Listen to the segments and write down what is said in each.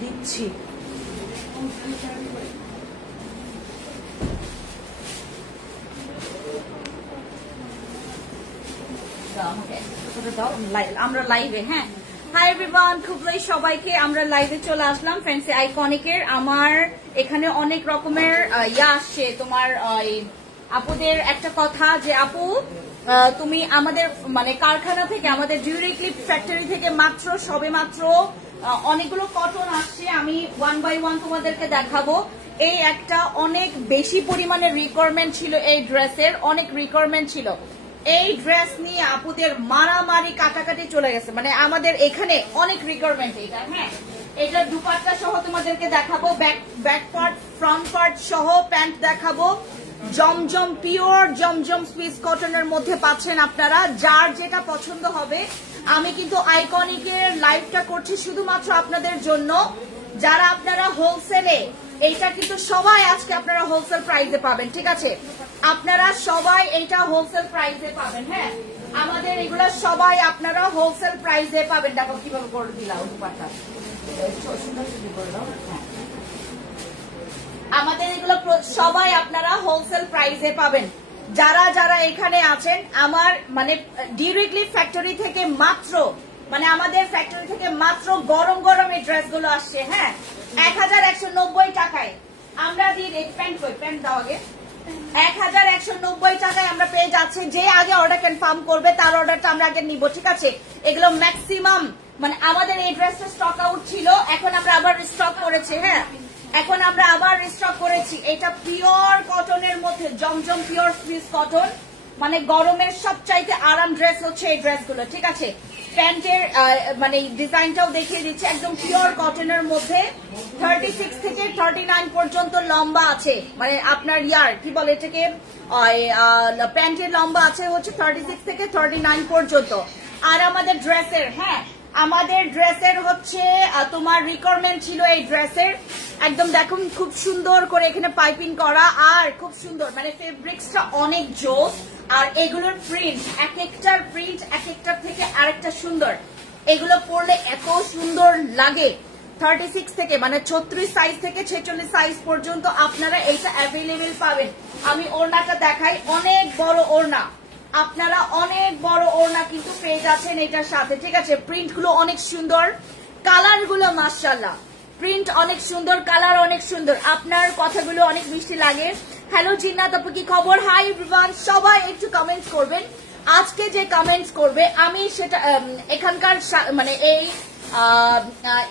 দিচ্ছি। আমরা লাইভে, হ্যাঁ। হাই এভরিওয়ান, খুবই সবাইকে আমরা লাইভে চলে আসলাম ফ্যান্সি আইকনিকের। আমার এখানে অনেক রকমের আসছে তোমার আপুদের একটা কথা যে আপু তুমি আমাদের মানে কারখানা থেকে, আমাদের ডিউরি ক্লিপ ফ্যাক্টরি থেকে সবে মাত্র অনেকগুলো কটন আসছে। আমি ওয়ান বাই ওয়ান তোমাদেরকে দেখাবো। এই একটা অনেক বেশি পরিমাণে রিকোয়ারমেন্ট ছিল, এই ড্রেসের অনেক রিকোয়ারমেন্ট ছিল। এই ড্রেস নিয়ে আপুদের মারামারি কাটাকাটি চলে গেছে, মানে আমাদের এখানে অনেক রিকোয়ারমেন্ট এটা। হ্যাঁ, এটা দুপাট্টা সহ তোমাদেরকে দেখাবো, ব্যাক পার্ট ফ্রন্ট পার্ট সহ প্যান্ট দেখাবো। জমজম পিওর জমজম সুইস কটনের মধ্যে পাচ্ছেন আপনারা। যার যেটা পছন্দ হবে, আমি কিন্তু আইকনিকের লাইভটা করছি শুধুমাত্র আপনাদের জন্য। যারা আপনারা হোলসেলে, এইটা কিন্তু সবাই আজকে আপনারা হোলসেল প্রাইসে পাবেন, ঠিক আছে? আপনারা সবাই এইটা হোলসেল প্রাইসে পাবেন। হ্যাঁ, আমাদের এগুলো সবাই আপনারা হোলসেল প্রাইসে পাবেন। দেখো কিভাবে করে দিলাম দুপাট্টা, আমাদের এগুলো সবাই আপনারা হোলসেল প্রাইসে পাবেন। যারা যারা এখানে আছেন, আমার মানে ডিরেক্টলি ফ্যাক্টরি থেকে মানে আমাদের ফ্যাক্টরি থেকে মাত্র গরম গরম এই ড্রেসগুলো আসছে। হ্যাঁ, 1190 টাকায় আমরা দিই। প্যান্ট দাও আগে। 1190 টাকায় আমরা পেয়ে যাচ্ছি। যে আগে অর্ডার কনফার্ম করবে তার অর্ডারটা আমরা আগে নিব, ঠিক আছে? এগুলো ম্যাক্সিমাম মানে আমাদের এই ড্রেসটা স্টক আউট ছিল, এখন আমরা আবার স্টক করেছি। হ্যাঁ, এখন আমরা আবার স্টক করেছি। এটা পিওর কটনের মধ্যে, জমজম পিওর সুইস কটন, মানে গরমের সবচাইতে আরাম ড্রেস হচ্ছে এই ড্রেসগুলো, ঠিক আছে? প্যান্টের মানে ডিজাইনটাও দেখিয়ে দিচ্ছে, একদম পিওর কটনের মধ্যে। 36 থেকে 39 পর্যন্ত লম্বা আছে, মানে আপনার কি বলে এটাকে, প্যান্টের লম্বা আছে হচ্ছে 36 থেকে 39 পর্যন্ত। আর আমাদের ড্রেসের, হ্যাঁ আমাদের ড্রেসের হচ্ছে তোমার রিকোয়ারমেন্ট ছিল এই ড্রেসের, একদম দেখুন খুব সুন্দর করে এখানে পাইপিং করা, আর খুব সুন্দর মানে ফেব্রিক্সটা অনেক জোস। আর এগুলোর প্রিন্ট, এক একটার প্রিন্ট এক একটার থেকে আরেকটা সুন্দর। এগুলো পরলে এত সুন্দর লাগে। 36 থেকে মানে 36 সাইজ থেকে 46 সাইজ পর্যন্ত আপনারা এইটা অ্যাভেলেবেল পাবেন। আমি ওড়নাটা দেখাই, অনেক বড় ওড়না, আপনারা অনেক বড় ওড়না কিন্তু পেয়ে যাচ্ছেন এটার সাথে, ঠিক আছে? প্রিন্ট গুলো অনেক সুন্দর, কালার গুলো মাশাআল্লাহ, প্রিন্ট অনেক সুন্দর, কালার অনেক সুন্দর। আপনার কথাগুলো অনেক মিষ্টি লাগে। হ্যালো জিন্নাত আপু, কি খবর? হাই এভরিওয়ান, সবাই একটু কমেন্টস করবেন। আজকে যে কমেন্টস করবে আমি সেটা এখানকার মানে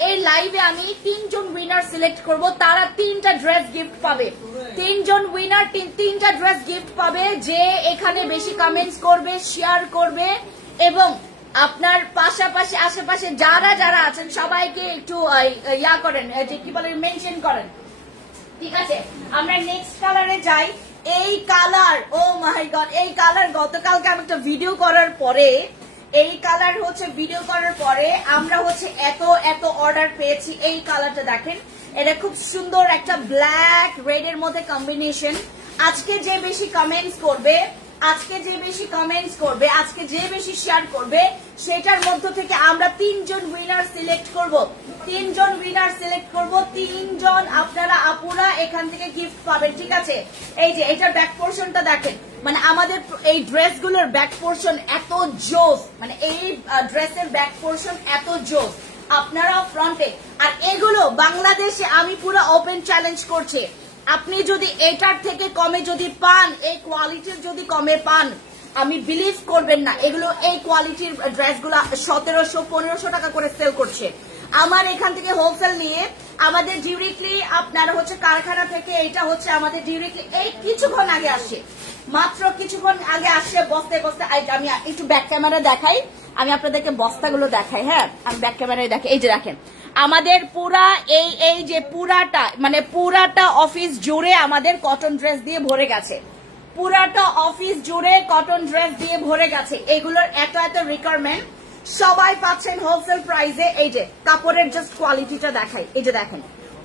এই লাইভে আমি 3 জন উইনার সিলেক্ট করব, তারা 3টা ড্রেস গিফট পাবে। 3 জন উইনার 3টা ড্রেস গিফট পাবে যে এখানে বেশি কমেন্টস করবে, শেয়ার করবে, এবং আপনার পাশাপাশি আশেপাশে যারা যারা আছেন সবাইকে একটু করেন, যে কি বলে, মেনশন করেন, ঠিক আছে? আমরা নেক্সট কালারে যাই। এই কালার, ও মাই গড, এই কালার গতকালকে আমি একটা ভিডিও করার পরে, এই কালার হচ্ছে ভিডিও করার পরে আমরা হচ্ছে এত অর্ডার পেয়েছি। এই কালারটা দেখেন, এটা খুব সুন্দর একটা ব্ল্যাক রেড এর মধ্যে কম্বিনেশন। আজকে যে বেশি কমেন্টস করবে, আজকে যে বেশি শেয়ার করবে, সেটার মধ্য থেকে আমরা 3 জন উইনার সিলেক্ট করব। 3 জন উইনার সিলেক্ট করব, 3 জন আপনারা আপুরা এখান থেকে গিফট পাবেন, ঠিক আছে? এই যে এটার ব্যাক পোর্শনটা দেখেন, মানে আমাদের এই ড্রেসগুলোর ব্যাক পোর্শন এত জোস, মানে এই ড্রেসের ব্যাক পোর্শন এত জোস, আপনারা ফ্রন্টে। আর এগুলো বাংলাদেশে আমি পুরো ওপেন চ্যালেঞ্জ করছি, আপনি যদি এটার থেকে কমে যদি পান, এই কোয়ালিটির যদি কমে পান, আমি বিলিভ করবেন না, এগুলো এই কোয়ালিটির ড্রেসগুলো 1700-1500 টাকা করে সেল করছে। আমার এখান থেকে হোলসেল নিয়ে আমাদের ডিরেক্টলি আপনারা হচ্ছে কারখানা থেকে, এটা হচ্ছে আমাদের ডিরেক্টলি এই কিছুক্ষণ আগে আসছে, মাত্র কিছুক্ষণ আগে আসছে বস্তায় বস্তায়। আমি একটু ব্যাক ক্যামেরা দেখাই, আমি আপনাদেরকে বস্তাগুলো দেখাই। হ্যাঁ, আমি ব্যাক ক্যামেরায় দেখাই। এই যে দেখেন আমাদের পুরা এই যে পুরাটা অফিস জুড়ে আমাদের কটন ড্রেস দিয়ে ভরে গেছে, পুরাটা অফিস জুড়ে কটন ড্রেস দিয়ে ভরে গেছে। এগুলোর এত রিকোয়ারমেন্ট, সবাই পাচ্ছেন হোলসেল প্রাইসে। এই যে কাপড়ের জাস্ট কোয়ালিটিটা দেখাই, এই যে দেখেন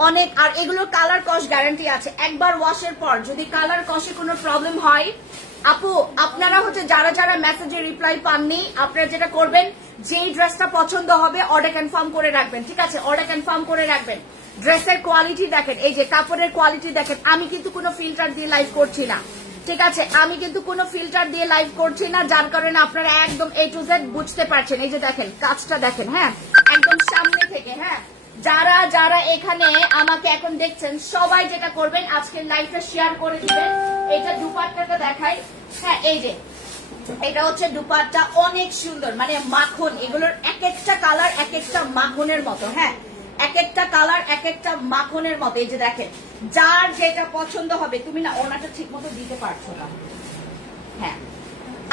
অনেক। আর এগুলোর কালার কস গ্যারান্টি আছে, একবার ওয়াশের পর যদি কালার কসে কোনো প্রবলেম হয়, আপু আপনারা যারা যারা মেসেজে রিপ্লাই পাননি, আপনারা যেটা করবেন, যেই ড্রেসটা পছন্দ হবে অর্ডার কনফার্ম করে রাখবেন। ঠিক আছে, অর্ডার কনফার্ম করে রাখবেন। ড্রেসের কোয়ালিটি দেখেন, এই যে কাপড়ের কোয়ালিটি দেখেন। আমি কিন্তু কোনো ফিল্টার দিয়ে লাইভ করছি না, ঠিক আছে, আমি কিন্তু কোনো ফিল্টার দিয়ে লাইভ করছি না, যার কারণে আপনারা একদম A to Z বুঝতে পারছেন। এই যে দেখেন কাজটা দেখেন, হ্যাঁ একদম সামনে থেকে। হ্যাঁ, যারা যারা এখানে আমাকে এখন দেখছেন সবাই যেটা করবেন, আজকের লাইভটা শেয়ার করে দিবেন। এটা দুপাট্টাটা দেখাই। হ্যাঁ, এই যে এটা হচ্ছে দুপাট্টা, অনেক সুন্দর, মানে মাখন। এগুলোর এক একটা কালার এক একটা মাখনের মতো। হ্যাঁ, এক একটা কালার এক একটা মাখনের মতো। এই যে দেখেন যার যেটা পছন্দ হবে। তুমি না ওনাটা ঠিক মতো দিতে পারছো না। হ্যাঁ,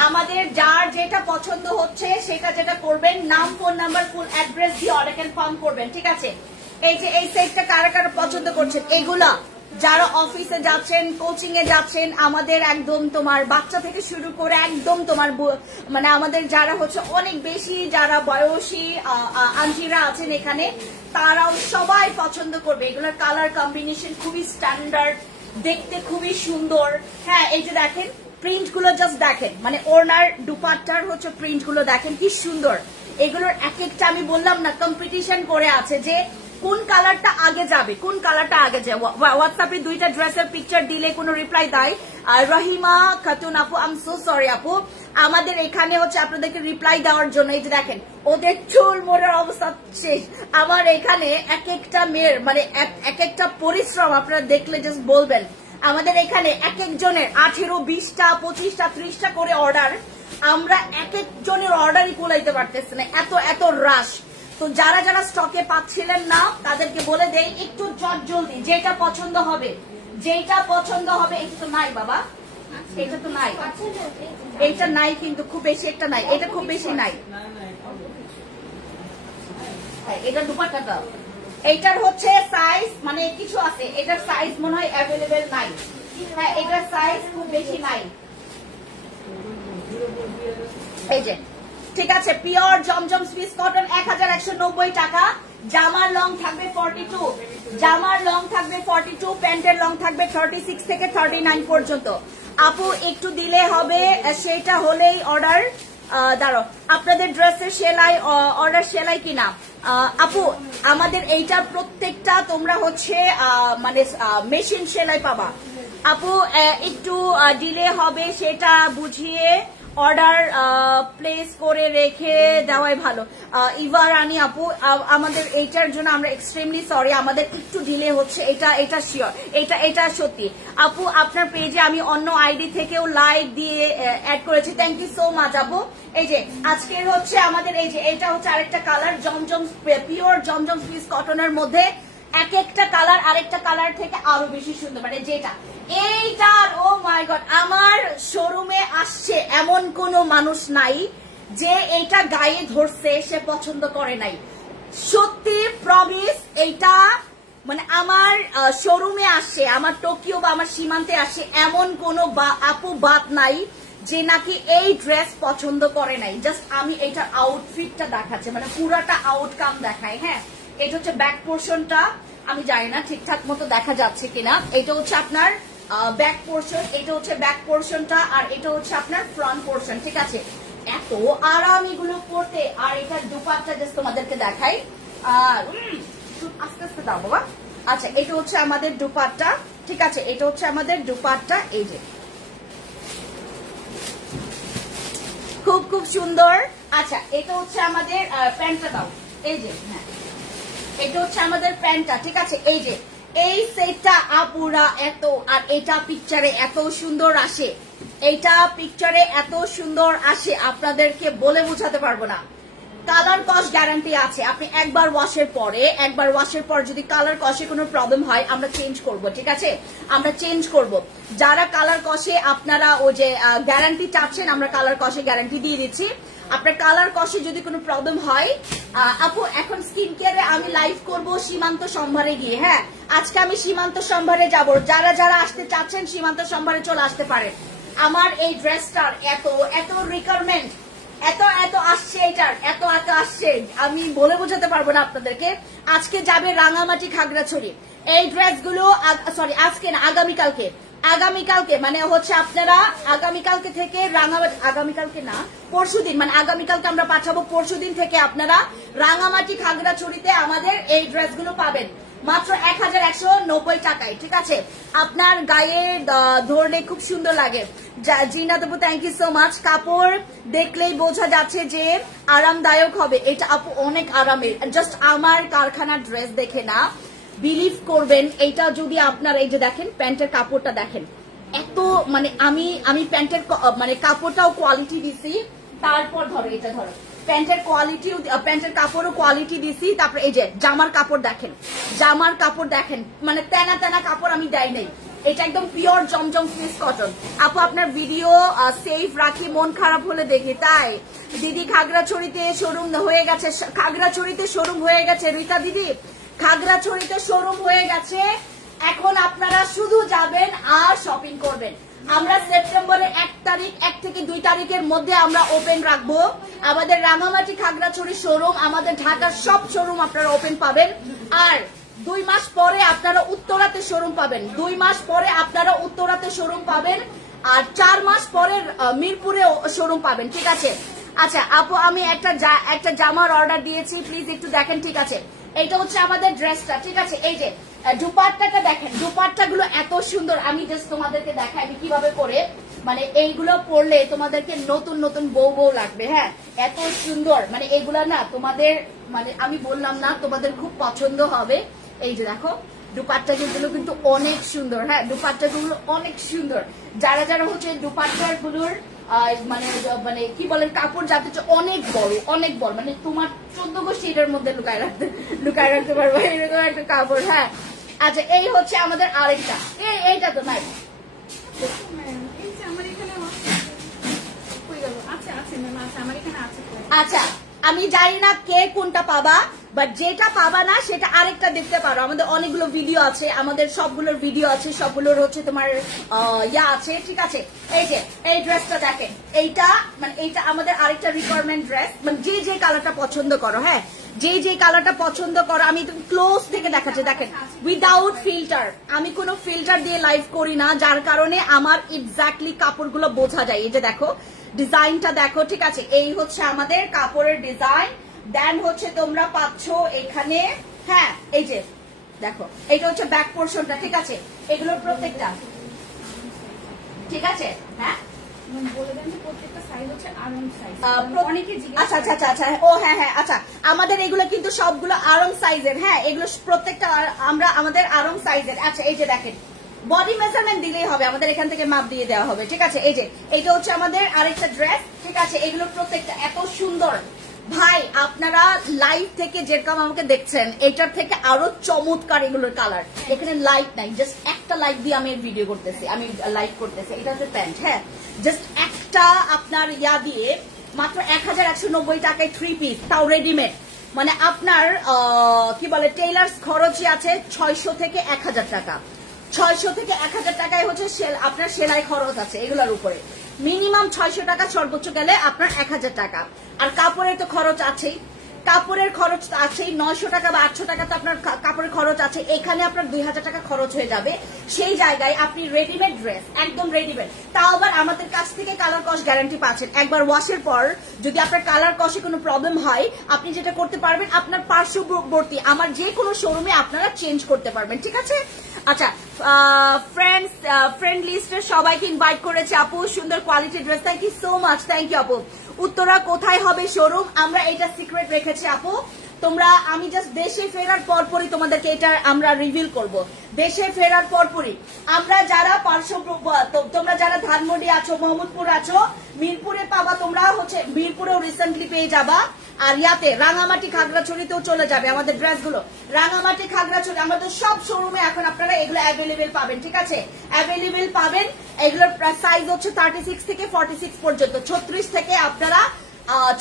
আমাদের যার যেটা পছন্দ হচ্ছে সেটা যেটা করবেন, নাম, ফোন নাম্বার, ফুল অ্যাড্রেস দিয়ে অর্ডার কনফার্ম করবেন। ঠিক আছে, এই যে এই সেটটা কারা কারা পছন্দ করছেন, এগুলা যারা অফিসে যাচ্ছেন, কোচিং এ যাচ্ছেন, আমাদের একদম তোমার বাচ্চা থেকে শুরু করে একদম তোমার মানে আমাদের যারা অনেক বেশি যারা বয়সী আন্টিরা আছেন এখানে, তারাও সবাই পছন্দ করবে। এগুলোর কালার কম্বিনেশন খুবই স্ট্যান্ডার্ড, দেখতে খুবই সুন্দর। হ্যাঁ, এই যে দেখেন প্রিন্ট গুলো জাস্ট দেখেন, মানে ওনার দুপাট্টার প্রিন্ট গুলো দেখেন কি সুন্দর। এগুলোর এক একটা আমি বললাম না কম্পিটিশন করে আছে যে কোন কালারটা আগে যাবে, কোন কালারটা আগে যাবে। হোয়াটসঅ্যাপে দুইটা ড্রেসের পিকচার দিলে কোনো রিপ্লাই দেয়। আর রহিমা খাতুন আপু, আই এম সো সরি আপু, আমাদের এখানে আপনাদেরকে রিপ্লাই দেওয়ার জন্য। এই যে দেখেন ওদের চুল মোড়ার অবস্থা শেষ। আমার এখানে এক একটা মেয়ের মানে এক একটা পরিশ্রম আপনারা দেখলে জাস্ট বলবেন। আমাদের এখানে এক একজনের 18, 20টা, 25টা, 30টা করে অর্ডার। আমরা এক একজনের অর্ডারই কোলাইতে পারতেছি না, এত রাশ। তো যারা যারা স্টকে পাচ্ছিলেন না তাদেরকে বলে দেই একটু জলদি যেটা পছন্দ হবে, যেটা পছন্দ হবে। এটা তো নাই বাবা, এটা তো নাই, এটা নাই কিন্তু খুব বেশি একটা নাই, এটা খুব বেশি নাই। এটা দুপাট্টাটা, এইটার সাইজ মানে কিছু আছে, এটার সাইজ মনে হয় অ্যাভেলেবেল নাই। হ্যাঁ, এটার সাইজ খুব বেশি নাই। এই যে ঠিক আছে, পিওর জমজম সুইস কটন 1190 টাকা। জামার লং থাকবে 42, জামার লং থাকবে 42, প্যান্টের লং থাকবে 36 থেকে 39 পর্যন্ত। আপু একটু দিলে হবে, সেটা হলেই অর্ডার। দাঁড়ো, আপনাদের ড্রেসের সেলাই অর্ডার সেলাই কিনা আপু? আমাদের এইটা প্রত্যেকটা তোমরা মানে মেশিন সেলাই পাবা আপু। একটু ডিলে হবে, সেটা বুঝিয়ে অর্ডার প্লেস করে রেখে দেওয়াই ভালো। ইভা রানী আপু, আমাদের এইটার জন্য আমরা এক্সট্রিমলি সরি, আমাদের একটু ডিলে হচ্ছে, এটা শিওর, এটা সত্যি আপু। আপনার পেজে আমি অন্য আইডি থেকেও লাইভ দিয়ে অ্যাড করেছি, থ্যাংক ইউ সো মাচ আপু। এই যে আজকের আমাদের এই যে এটা আরেকটা কালার, জমজম পিওর জমজম সুইস কটনের মধ্যে এক একটা কালার আরেকটা কালার থেকে আরো বেশি সুন্দর, মানে যেটা এইটার ও মাই গড, আমার শোরুমে আসছে এমন কোন মানুষ নাই যে এইটা গায়ে ধরছে সে পছন্দ করে নাই। সত্যি প্রমিস, এইটা মানে আমার শোরুমে আসে, আমার টোকিও বা আমার সীমান্তে আসে এমন কোন আপু বাদ নাই যে নাকি এই ড্রেস পছন্দ করে নাই। জাস্ট আমি এইটার আউটফিটটা দেখাচ্ছি, মানে পুরাটা আউটকাম দেখায়। হ্যাঁ, এটা ব্যাক পোর্শনটা, আমি জানি না ঠিকঠাক মতো দেখা যাচ্ছে কিনা। এটা আপনার ব্যাক পোর্শন, এটা ব্যাক পোর্শনটা, আর এটা আপনার ফ্রন্ট পোর্শন। ঠিক আছে, এত আরাম এগুলো পরতে। আর এটার দুপাট্টা জাস্ট তোমাদেরকে দেখাই, আর আস্তে আস্তে দাও বাবা। আচ্ছা, এটা আমাদের দুপাট্টা। ঠিক আছে, এটা আমাদের দুপাট্টা। এই যে খুব খুব সুন্দর। আচ্ছা, এটা আমাদের প্যান্টটা দাও। এই যে হ্যাঁ, এটা আমাদের প্যান্টটা। ঠিক আছে, এই যে এই সেটটা আপুরা এত, আর এটা পিকচারে এত সুন্দর আসে, এইটা পিকচারে এত সুন্দর আসে আপনাদেরকে বলে বোঝাতে পারবো না। কালার কস গ্যারান্টি আছে। আপনি একবার ওয়াশের পর যদি কালার কষে কোনো প্রবলেম হয় আমরা চেঞ্জ করব, ঠিক আছে, আমরা চেঞ্জ করব। যারা কালার কষে আপনারা ওই যে গ্যারান্টি চাচ্ছেন, আমরা কালার কষে গ্যারান্টি দিয়ে দিচ্ছি। আপনার কালার কষে যদি কোনো প্রবলেম হয়, আপু এখন স্কিন কেয়ারে আমি লাইভ করব সীমান্ত সম্ভারে গিয়ে। হ্যাঁ, আজকে আমি সীমান্ত সম্ভারে যাব। যারা যারা আসতে চাচ্ছেন সীমান্ত সম্ভারে চলে আসতে পারেন। আমার এই ড্রেসটার এত এত রিকোয়ারমেন্ট, এত এত আসছে, এটার এত এত আসছে, আমি বলে বোঝাতে পারবো না আপনাদেরকে। আজকে যাবে রাঙামাটি খাগড়াছড়ি এই ড্রেসগুলো, সরি আজকে না, আগামীকালকে মানে হচ্ছে আপনারা আগামীকালকে থেকে আগামীকালকে না পরশুদিন, মানে আগামীকালকে আমরা পাঠাবো, পরশুদিন থেকে আপনারা রাঙামাটি খাগড়াছড়িতে আমাদের এই ড্রেসগুলো পাবেন মাত্র 1190 টাকায়, ঠিক আছে। আপনার গায়ে ধরলে খুব সুন্দর লাগে। জিনাত আপু থ্যাংক ইউ সো মাচ। কাপড় দেখলেই বোঝা যাচ্ছে যে আরামদায়ক হবে। এটা আপু অনেক আরামের, জাস্ট আমার কারখানার ড্রেস দেখে না বিলিভ করবেন। এইটা যদি আপনার এই যে দেখেন প্যান্টের কাপড়টা দেখেন, এত মানে আমি প্যান্টের মানে কাপড়টাও কোয়ালিটি দিছি। তারপর ধরো এটা ধরো প্যান্টের কাপড়ও কোয়ালিটি দিছি। তারপর এই যে জামার কাপড় দেখেন, মানে তেনা তেনা কাপড় আমি দেয় নাই। এটা একদম পিওর জমজম ফ্লিস কটন। আপু আপনার ভিডিও সেফ রাখি, মন খারাপ হলে দেখি। তাই দিদি খাগড়াছড়িতে শোরুম হয়ে গেছে, রীতা দিদি খাগড়াছড়িতে শোরুম হয়ে গেছে। এখন আপনারা শুধু যাবেন আর শপিং করবেন। আমরা সেপ্টেম্বরের 1 থেকে 2 তারিখের মধ্যে আমরা ওপেন রাখবো আমাদের রাঙামাটি খাগড়াছড়ি শোরুম। আমাদের ঢাকার সব শোরুম আপনারা ওপেন পাবেন। আর 2 মাস পরে আপনারা উত্তরাতে শোরুম পাবেন। আর 4 মাস পরে মিরপুরে শোরুম পাবেন, ঠিক আছে। আচ্ছা আপু আমি একটা জামার অর্ডার দিয়েছি, প্লিজ একটু দেখেন, ঠিক আছে। এইটা হচ্ছে আমাদের ড্রেসটা, ঠিক আছে। এই যে দুপাট্টাটা দেখেন, দুপাট্টাগুলো এত সুন্দর। আমি জাস্ট তোমাদেরকে দেখাই আমি কিভাবে করে, মানে এইগুলো পরলে তোমাদেরকে নতুন নতুন বউ লাগবে। হ্যাঁ, এত সুন্দর, মানে এগুলা না তোমাদের, মানে আমি বললাম না তোমাদের খুব পছন্দ হবে। এই যে দেখো দুপাট্টাগুলো কিন্তু অনেক সুন্দর। হ্যাঁ, দুপাট্টাগুলো অনেক সুন্দর। যারা যারা হচ্ছে দুপাট্টাগুলোর মানে মানে কি বলেন কাপড় যাতে অনেক বড়, মানে তোমার 14 গোষ্ঠী এটার মধ্যে লুকায় রাখতে পারবো, এরকম একটা কাপড়। হ্যাঁ, আচ্ছা এই হচ্ছে আমাদের আরেকটা, এইটা তো নাই। আচ্ছা আমি জানি না কে কোনটা পাবা, বাট যেটা পাবা না সেটা আরেকটা দেখতে পারো। আমাদের অনেকগুলো ভিডিও আছে, আমাদের সবগুলোর ভিডিও আছে, সবগুলোর হচ্ছে তোমার আছে, ঠিক আছে। এই যে এই ড্রেসটা দেখেন, এইটা মানে এইটা আমাদের আরেকটা রিকোয়ারমেন্ট ড্রেস। মানে যে কালারটা পছন্দ করো, হ্যাঁ যে কালারটা পছন্দ করো, আমি তুমি ক্লোজ থেকে দেখাচ্ছি। দেখেন উইদাউট ফিল্টার, আমি কোনো ফিল্টার দিয়ে লাইভ করি না, যার কারণে আমার এক্স্যাক্টলি কাপড়গুলো বোঝা যায়। এই যে দেখো ডিজাইনটা দেখো, ঠিক আছে। এই হচ্ছে আমাদের কাপড়ের ডিজাইন। দেন হচ্ছে তোমরা পাচ্ছ এখানে, হ্যাঁ এই যে দেখো এটা হচ্ছে ব্যাক পোর্শনটা, ঠিক আছে। এগুলোর প্রত্যেকটা, ঠিক আছে। হ্যাঁ আচ্ছা আমাদের এগুলো কিন্তু সবগুলো আরং সাইজের। হ্যাঁ, এগুলো প্রত্যেকটা আমরা আমাদের আরং সাইজের। আচ্ছা এই যে দেখেন বডি মেজারমেন্ট দিলেই হবে, আমাদের এখান থেকে মাপ দিয়ে দেওয়া হবে, ঠিক আছে। এই যে এটা হচ্ছে আমাদের আরেকটা ড্রেস, ঠিক আছে। এগুলো প্রত্যেকটা এত সুন্দর। ভাই আপনারা লাইভ থেকে যেরকম আমাকে দেখছেন, এটার থেকে আরো চমৎকার এগুলোর কালার। এখানে লাইট নাই, জাস্ট একটা লাইট দিয়ে আমি ভিডিও করতেছি, আমি লাইভ করতেছি। এটা হচ্ছে প্যান্ট, হ্যাঁ জাস্ট একটা আপনার দিয়ে মাত্র 1190 টাকায় 3 পিস, তাও রেডিমেড। মানে আপনার কি বলে টেইলার্স খরচই আছে 600 থেকে 1000 টাকা। 600 থেকে 1000 টাকায় হচ্ছে আপনার সেলাই খরচ আছে এগুলোর উপরে। মিনিমাম 600 টাকা, সর্বোচ্চ গেলে আপনার 1000 টাকা। আর কাপড়ের তো খরচ আছেই, 900 টাকা বা 800 টাকা তো আপনার কাপড়ের খরচ আছে। এখানে আপনার 2000 টাকা খরচ হয়ে যাবে। সেই জায়গায় আপনি রেডিমেড ড্রেস, একদম রেডিমেড, তাও আবার আমাদের কাছ থেকে কালার কস গ্যারান্টি পাচ্ছেন। একবার ওয়াশের পর যদি আপনার কালার কসে কোনো প্রবলেম হয়, আপনি যেটা করতে পারবেন, আপনার পার্শ্ববর্তী আমার যে কোনো শোরুমে আপনারা চেঞ্জ করতে পারবেন, ঠিক আছে। আচ্ছা ফ্রেন্ড লিস্টের সবাইকে ইনভাইট করেছে আপু, সুন্দর quality dress. Thank you so much, thank you আপু। উত্তরা কোথায় হবে শোরুম, আমরা এটা সিক্রেট রেখেছি আপু। তোমরা আমি জাস্ট দেশে ফেরার পরপরই তোমাদেরকে এটা আমরা রিভিল করব। দেশে ফেরার পরপরই আমরা যারা তোমরা যারা ধানমন্ডি আছো, মোহাম্মদপুর আছো, মিরপুরে পাবা, তোমরা হচ্ছে মিরপুরেও রিসেন্টলি পেয়ে যাবা। আর ইয়াতে রাঙামাটি খাগড়াছড়িতেও চলে যাবে আমাদের ড্রেসগুলো। রাঙামাটি খাগড়াছড়ি আমাদের সব শোরুমে এখন আপনারা এগুলো অ্যাভেলেবেল পাবেন, ঠিক আছে, অ্যাভেলেবেল পাবেন। এগুলোর সাইজ হচ্ছে 36 থেকে 46 পর্যন্ত, 36 থেকে আপনারা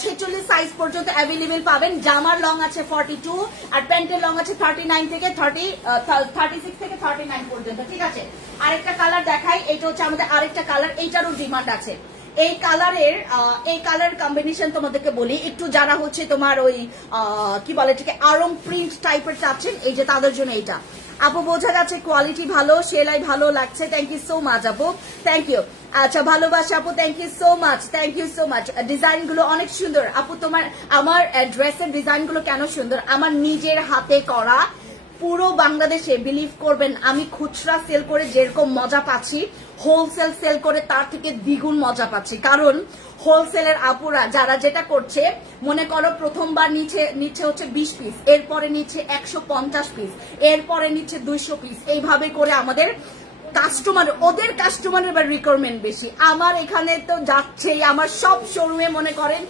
46 সাইজ পর্যন্ত অ্যাভেলেবেল পাবেন। জামার লং আছে 42 আর প্যান্টের লং আছে 39 থেকে 36 থেকে 39 পর্যন্ত, ঠিক আছে। আরেকটা কালার দেখাই, এটা হচ্ছে আমাদের আরেকটা কালার, এইটারও ডিমান্ড আছে। এই কালার কম্বিনেশন তোমাদেরকে বলি একটু, যারা হচ্ছে তোমার ওই কি বলে এটাকে আরং প্রিন্ট টাইপের চাচ্ছেন, এই যে তাদের জন্য এইটা। আপু বোঝা যাচ্ছে কোয়ালিটি ভালো, সেলাই ভালো লাগছে, থ্যাংক ইউ সো মাচ আপু, থ্যাংক ইউ। আচ্ছা ভালোবাসা আপু, thank you so much, thank you so much. Design গুলো অনেক সুন্দর আপু, আমার ড্রেসের ডিজাইন গুলো কেন সুন্দর, আমার নিজের হাতে করা। পুরো বাংলাদেশে বিলিভ করবেন আমি খুচরা সেল করে যেরকম মজা পাচ্ছি, হোলসেল সেল করে তার থেকে দ্বিগুণ মজা পাচ্ছি। কারণ হোলসেলের আপুরা যারা যেটা করছে, মনে করো প্রথমবার নিচ্ছে হচ্ছে 20 পিস, এরপরে নিচ্ছে 150 পিস, এরপরে নিচ্ছে 200 পিস, এইভাবে করে আমাদের কাস্টমার, ওদের কাস্টমারের এবার রিকোয়ারমেন্ট বেশি। আমার এখানে তো যাচ্ছেই, আমার সব শোরুমে মনে করেন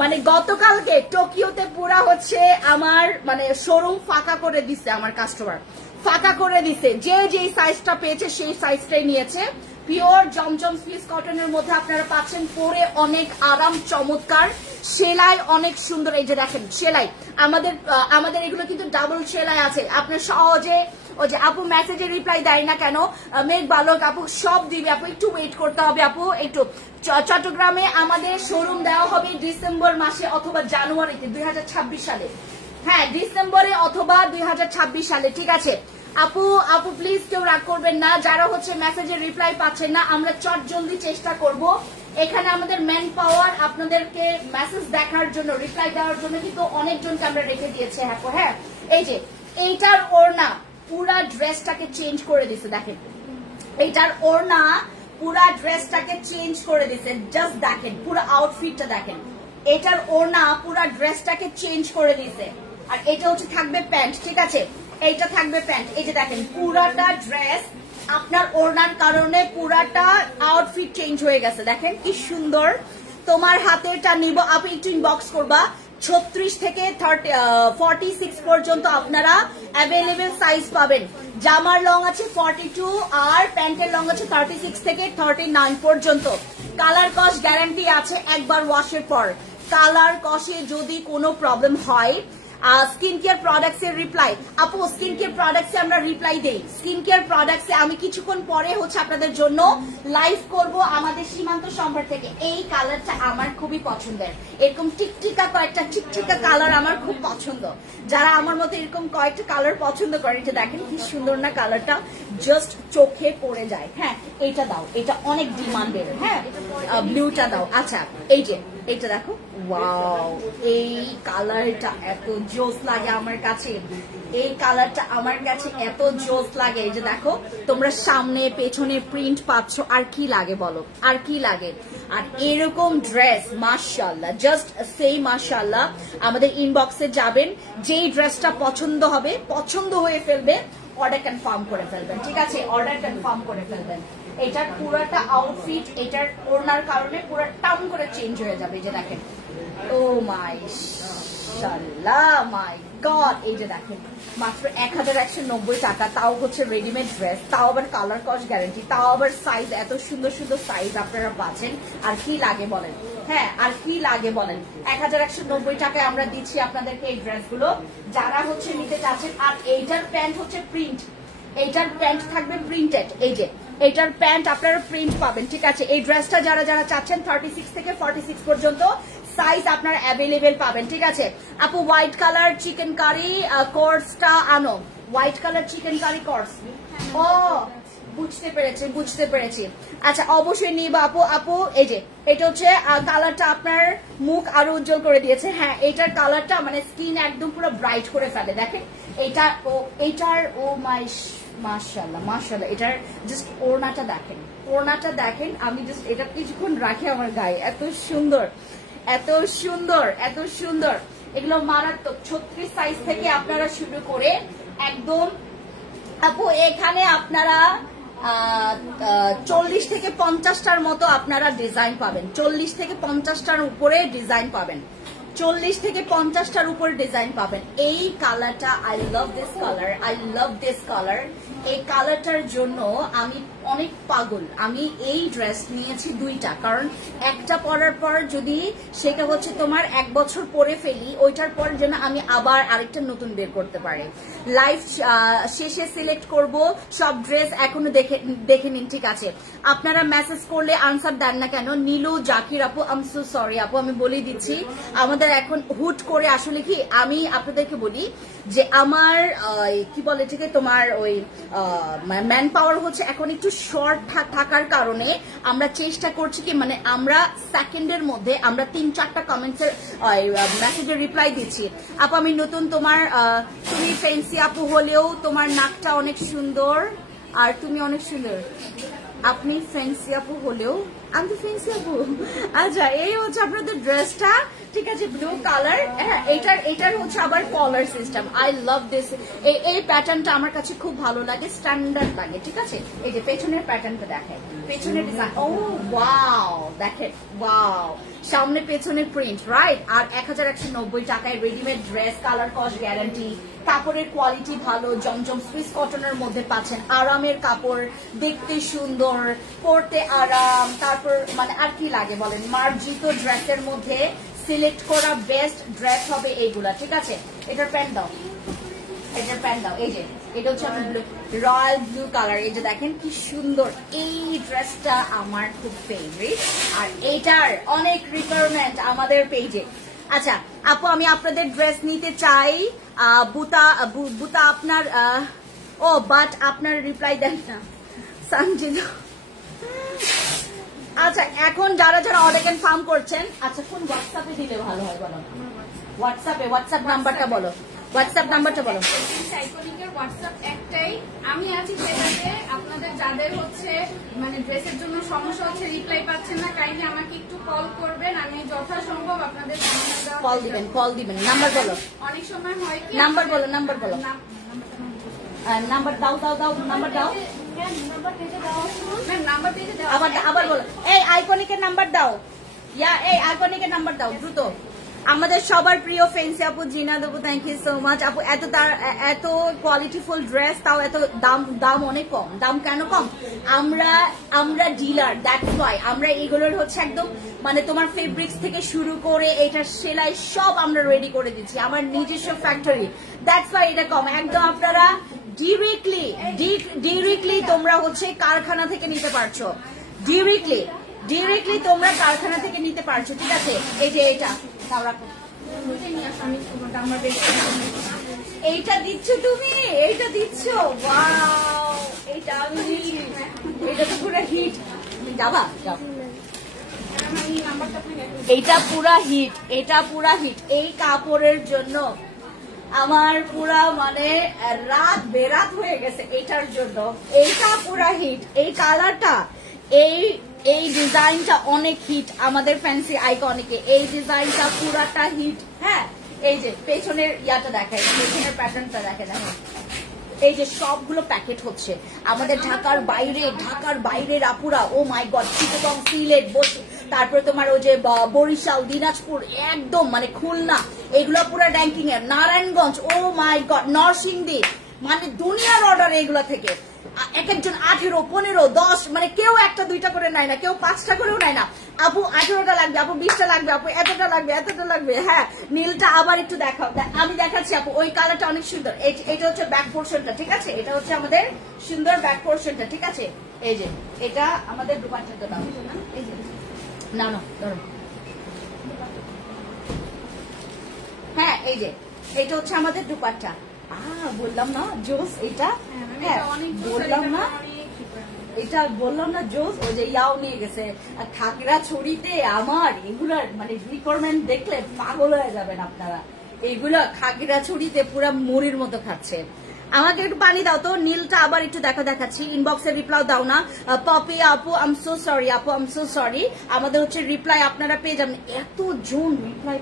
মানে গতকালকে টোকিওতে পুরা হচ্ছে আমার মানে শোরুম ফাঁকা করে দিছে, আমার কাস্টমার ফাঁকা করে দিছে, যে যেই সাইজটা পেয়েছে সেই সাইজটাই নিয়েছে। পিওর জমজম ফিস কটনের মধ্যে আপনারা পাচ্ছেন, পরে অনেক আরাম, চমৎকার, সেলাই অনেক সুন্দর। এই যে দেখেন সেলাই, আমাদের এগুলো কিন্তু ডাবল সেলাই আছে, আপনার সহজে ওই যে আপু মেসেজে রিপ্লাই দেয় না কেন, মেঘ বালক আপু সব দিবে, আপু একটু ওয়েট করতে হবে আপু একটু। চট্টগ্রামে আমাদের শোরুম দেওয়া হবে ডিসেম্বর মাসে অথবা জানুয়ারিতে 2026 সালে, হ্যাঁ ডিসেম্বরে অথবা 2026 সালে, ঠিক আছে। আপু প্লিজ কেউ রাগ করবেন না, যারা হচ্ছে মেসেজে রিপ্লাই পাচ্ছেন না, আমরা চট জলদি চেষ্টা করব। এখানে আমাদের ম্যান পাওয়ার আপনাদেরকে মেসেজ দেখার জন্য, রিপ্লাই দেওয়ার জন্য কিন্তু অনেকজনকে আমরা রেখে দিয়েছে। হ্যাঁ এই যে এইটার ওড়না পুরা ড্রেসটাকে চেঞ্জ করে দিছে, দেখেন এইটার ওড়না পুরা ড্রেসটাকে চেঞ্জ করে দিছে, জাস্ট দেখেন পুরো আউটফিটটা দেখেন, এটার ওড়না পুরা ড্রেসটাকে চেঞ্জ করে দিছে। আর এটা হচ্ছে থাকবে প্যান্ট, ঠিক আছে, এইটা থাকবে প্যান্ট। এই যে দেখেন পুরাটা ড্রেস আপনার ওড়নার কারণে পুরাটা আউটফিট চেঞ্জ হয়ে গেছে, দেখেন কি সুন্দর। তোমার হাতেরটা নিব আপনি একটু ইনবক্স করবা। 36 থেকে 46 পর্যন্ত আপনারা অ্যাভেলেবেল সাইজ পাবেন। জামার লং আছে 42 আর প্যান্টের লং আছে 36 থেকে 39 পর্যন্ত। কালার কস গ্যারান্টি আছে একবার ওয়াশের পর। কালার কসে যদি কোনো প্রবলেম হয়, স্কিন কেয়ার প্রোডাক্টস এর রিপ্লাই, আপু স্কিন কেয়ার প্রোডাক্টসে আমরা রিপ্লাই দেই। স্কিন কেয়ার প্রোডাক্টসে আমি কিছুক্ষণ পরে হচ্ছে আপনাদের জন্য লাইভ করব আমাদের সীমান্ত সম্ভার থেকে। এই কালারটা আমার খুবই পছন্দের, এরকম টিকটিকা কয়েকটা টিকটিকা কালার আমার খুব পছন্দ। যারা আমার মতো এরকম কয়েকটা কালার পছন্দ করে, যে দেখেন কি সুন্দর না কালারটা, জাস্ট চোখে পড়ে যায়। হ্যাঁ এটা দাও, এটা অনেক ডিমান্ডের, হ্যাঁ ব্লুটা দাও। আচ্ছা এই যে এটা দেখো, ওয়াও এই কালারটা এত জোস লাগে আমার কাছে, এই কালারটা আমার কাছে এত জোস লাগে। এই যে দেখো তোমরা সামনে পেছনে প্রিন্ট পাচ্ছ, আর কি লাগে বলো, আর কি লাগে। আর এরকম ড্রেস মাশাআল্লাহ, জাস্ট সেই মাশাআল্লাহ। আমাদের ইনবক্সে যাবেন, যেই ড্রেসটা পছন্দ হবে, পছন্দ হয়ে ফেলবে, অর্ডার কনফার্ম করে ফেলবেন, ঠিক আছে, অর্ডার কনফার্ম করে ফেলবেন। এটার পুরাটা আউটফিট এটার ওড়নার কারণে পুরো টাম করে চেঞ্জ হয়ে যাবে। এই যে দেখেন, ও মাশাআল্লাহ, মাই গড, এই যে দেখেন মাত্র 1190 টাকা, তাও হচ্ছে রেডিমেড ড্রেস, তাও আবার কালার কস গ্যারান্টি, তাও আবার সাইজ, এত সুন্দর সুন্দর সাইজ আপনারা পাচ্ছেন। আর কি লাগে বলেন, হ্যাঁ আর কি লাগে বলেন। 1190 টাকায় আমরা দিচ্ছি আপনাদেরকে এই ড্রেসগুলো, যারা হচ্ছে নিতে চাচ্ছেন। আর এইটার প্যান্ট হচ্ছে প্রিন্ট, এইটার প্যান্ট থাকবে প্রিন্টেড, এই যে এইটার প্যান্ট আপনারা প্রিন্ট পাবেন, ঠিক আছে। এই ড্রেসটা যারা যারা চাচ্ছেন 36 থেকে 46 পর্যন্ত সাইজ আপনারা অ্যাভেলেবেল পাবেন, ঠিক আছে। আপু হোয়াইট কালার চিকেন কারি কোর্সটা আনো, white colour chicken curry course, ও বুঝতে পেরেছি বুঝতে পেরেছি। আচ্ছা অবশ্যই নিব আপু। আপু এই যে এটা হচ্ছে কালারটা আপনার মুখ আরো উজ্জ্বল করে দিয়েছে। হ্যাঁ এইটার কালারটা মানে স্কিন একদম পুরো ব্রাইট করে ফেলে, দেখেন এটা ও এইটার, ও মাশাআল্লাহ মাশাআল্লাহ। এটার জাস্ট ওড়নাটা দেখেন, ওড়নাটা দেখেন, আমি জাস্ট এটা কিছুক্ষণ রাখি আমার গায়ে, এত সুন্দর এত সুন্দর এত সুন্দর। এগুলো মারাত্মক, 36 সাইজ থেকে আপনারা শুরু করে একদম। আপু এখানে আপনারা 40 থেকে 50টার মতো আপনারা ডিজাইন পাবেন, 40 থেকে 50টার উপরে ডিজাইন পাবেন, 40 থেকে 50টার উপর ডিজাইন পাবেন। এই কালারটা I love this colour, I love this colour. এই কালারটার জন্য আমি অনেক পাগল। আমি এই ড্রেস নিয়েছি দুইটা, কারণ একটা পরার পর যদি সেটা হচ্ছে তোমার 1 বছর পরে ফেলি, ওইটার পর যেন আমি আবার আরেকটা নতুন বের করতে পারি। লাইভ শেষে সিলেক্ট করব সব ড্রেস, এখনো দেখে নিন, ঠিক আছে? আপনারা মেসেজ করলে আনসার দেন না কেন? নীলু জাকির আপু, আই এম সো সরি আপু, আমি বলে দিচ্ছি আমাদের এখন হুট করে আসলে কি, আমি আপনাদেরকে বলি যে আমার কি বলে এটাকে, তোমার ওই ম্যান পাওয়ার হচ্ছে এখন একটু শর্ট থাকার কারণে আমরা চেষ্টা করছি কি, মানে আমরা সেকেন্ডের মধ্যে আমরা 3-4টা কমেন্টসের মেসেজের রিপ্লাই দিচ্ছি। আপু আমি নতুন, তুমি ফ্যান্সি আপু হলেও তোমার নাকটা অনেক সুন্দর আর তুমি অনেক সুন্দর। আপনি ফ্যান্সি আপু হলেও আমি তো ফ্যান্সি আপু। আচ্ছা, এই হচ্ছে আপনাদের ড্রেসটা, ঠিক আছে? Blue colour. হ্যাঁ, এটার হচ্ছে আবার collar system. I love this. এই প্যাটার্নটা আমার কাছে খুব ভালো লাগে, স্ট্যান্ডার্ড লাগে, ঠিক আছে? এই যে পেছনের প্যাটার্নটা দেখেন, পেছনের ডিজাইন, ও ওয়াও, দেখেন ওয়াও, সামনে পেছনের প্রিন্ট, রাইট? আর 1190 টাকায় readymade dress, colour cost guarantee, কাপড়ের কোয়ালিটি ভালো, জমজম সুইস কটনের মধ্যে পাচ্ছেন, আরামের কাপড়, দেখতে সুন্দর, পরতে আরাম, তারপর মানে আর কি লাগে বলেন? মার্জিত ড্রেসের মধ্যে সিলেক্ট করা বেস্ট ড্রেস হবে এইগুলা, ঠিক আছে? এটার প্যান্ট দাও, এটার প্যান্ট দাও। এই যে এটা হচ্ছে আমার ব্লু, রয়্যাল ব্লু কালার। এই যে দেখেন কি সুন্দর, এই ড্রেসটা আমার খুব ফেভারিট, আর এইটার অনেক রিকোয়ারমেন্ট আমাদের পেজে। আচ্ছা আপু, আমি আপনাদের ড্রেস নিতে চাই। বুতা আপনার বাট আপনার রিপ্লাই দেন না সঞ্জিত। আচ্ছা, এখন যারা অর্ডার কনফার্ম করছেন, আচ্ছা কোন হোয়াটসঅ্যাপে দিলে ভালো হয় বলো? হোয়াটসঅ্যাপ নাম্বারটা বলো, হোয়াটসঅ্যাপ নাম্বারটা বলো। আইকনিকের হোয়াটসঅ্যাপ একটাই, আমি আছি সেটাতে। আপনাদের যাদের হচ্ছে মানে ড্রেসের জন্য সমস্যা হচ্ছে, রিপ্লাই পাচ্ছেন না, কাইন্ডলি আমাকে একটু কল করবেন, আমি যথাসম্ভব আপনাদের কল দিবেন। নাম্বার বলো। অনেক সময় হয় কি, নাম্বার বলো, নাম্বার দাও, নাম্বার দাও, আবার বলো। এই আইকনিকের নাম্বার দাও, এই আইকনিকের নাম্বার দাও দ্রুত। আমাদের সবার প্রিয় ফ্যান্সি আপু জিনা দেবো, থ্যাংক ইউ সো মাচ আপু। এত কোয়ালিটিফুল ড্রেস, তাও এত দাম অনেক কম। দাম কেন কম? আমরা ডিলার, দ্যাটস ওয়াই। আমরা এগুলোর হচ্ছে একদম মানে তোমার ফেব্রিক্স থেকে শুরু করে এটার সেলাই সব আমরা রেডি করে দিচ্ছি, আমার নিজস্ব ফ্যাক্টরি, দ্যাটস ওয়াই এটা কম। একদম আপনারা ডিরেক্টলি তোমরা হচ্ছে কারখানা থেকে নিতে পারছো, ডিরেক্টলি তোমরা কারখানা থেকে নিতে পারছো, ঠিক আছে? এই যে এটা এইটা দিচ্ছ তুমি, এইটা দিচ্ছ, ওয়াও, এইটা আমি এটা তো পুরো হিট। যাবা যাও, এটা পুরা হিট, এটা পুরা হিট। এই কাপড়ের জন্য আমার পুরা মানে রাত বেরাত হয়ে গেছে এটার জন্য। এইটা পুরা হিট, এই কালারটা, এই ডিজাইনটা অনেক হিট আমাদের ফ্যান্সি আইকনিকে। এই ডিজাইনটা পুরাটা হিট। হ্যাঁ, এই যে পেছনের ইয়াটা দেখায়, পেছনের প্যাটার্নটা দেখে, এই যে সবগুলো প্যাকেট হচ্ছে আমাদের ঢাকার বাইরের আপুরা, ও মাই গড, চিটাগং, সিলেট, তারপরে তোমার ওই যে বরিশাল, দিনাজপুর, একদম মানে খুলনা, এগুলো পুরো র্যাঙ্কিং এর, নারায়ণগঞ্জ, ও মাই গড, নরসিংদী, মানে দুনিয়ার অর্ডার এগুলো থেকে। এক একজন 18, 15, 10, মানে কেউ 1-2টা করে নেয় না, কেউ 5টা করেও নেয় না। আপু 18টা লাগবে, আপু 20টা লাগবে, আপু এতটা লাগবে। হ্যাঁ, নীলটা আবার একটু দেখাও, আমি দেখাচ্ছি আপু। ওই কালারটা অনেক সুন্দর। এটা হচ্ছে ব্যাক পোর্শনটা, ঠিক আছে? এটা হচ্ছে আমাদের সুন্দর ব্যাক পোর্শনটা, ঠিক আছে? এই যে এটা আমাদের দুপাট্টাটা দাও, এই যে না ধরো, হ্যাঁ এই যে এটা হচ্ছে আমাদের দুপাট্টা। বললাম না জোস, এটা বললাম না জোস। ওই যে ইয়াও নিয়ে গেছে খাগড়াছড়িতে, আমার এগুলার মানে রিকোয়ারমেন্ট দেখলে পাগল হয়ে যাবেন আপনারা। এগুলা খাগড়াছড়িতে পুরা মুড়ির মতো খাচ্ছে। আমাকে একটু পানি দাও তো। নীলটা আবার একটু দেখাচ্ছি, ইনবক্সে রিপ্লাই দাও না। পপি আপু, আই এম সো সরি আপু, আই এম সো সরি। আমাদের হচ্ছে রিপ্লাই আপনারা পেয়ে যাবেন। এতজন রিপ্লাই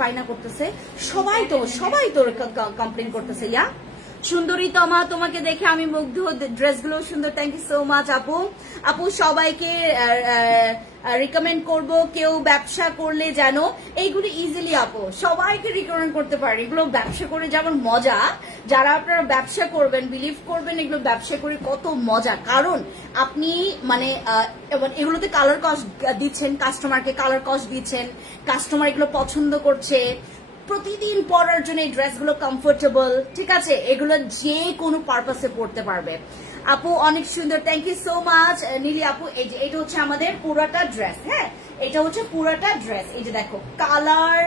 পাই না করতেছে, সবাই তো কমপ্লেন করতেছে। সুন্দরীতমা, তোমাকে দেখে আমি মুগ্ধ, ড্রেসগুলো সুন্দর, থ্যাংক ইউ সো মাচ আপু। আপু সবাইকে রিকমেন্ড করব কেউ ব্যবসা করলে যেন এইগুলো ইজিলি আপু সবাইকে রিকমেন্ড করতে পারে। এগুলো ব্যবসা করে যেমন মজা, যারা আপনারা ব্যবসা করবেন বিলিভ করবেন এগুলো ব্যবসা করে কত মজা, কারণ আপনি মানে এগুলোতে কালার কস্ট দিচ্ছেন, কাস্টমারকে কালার কস্ট দিচ্ছেন, কাস্টমার এগুলো পছন্দ করছে, প্রতিদিন পরার জন্য এই ড্রেসগুলো কমফোর্টেবল, ঠিক আছে, এগুলো যে কোনো পারপাসে পড়তে পারবে। আপু অনেক সুন্দর, thank you so much Nili আপু। এই যে এটা হচ্ছে আমাদের পুরাটা ড্রেস, হ্যাঁ এটা হচ্ছে পুরাটা ড্রেস। এই যে দেখো কালার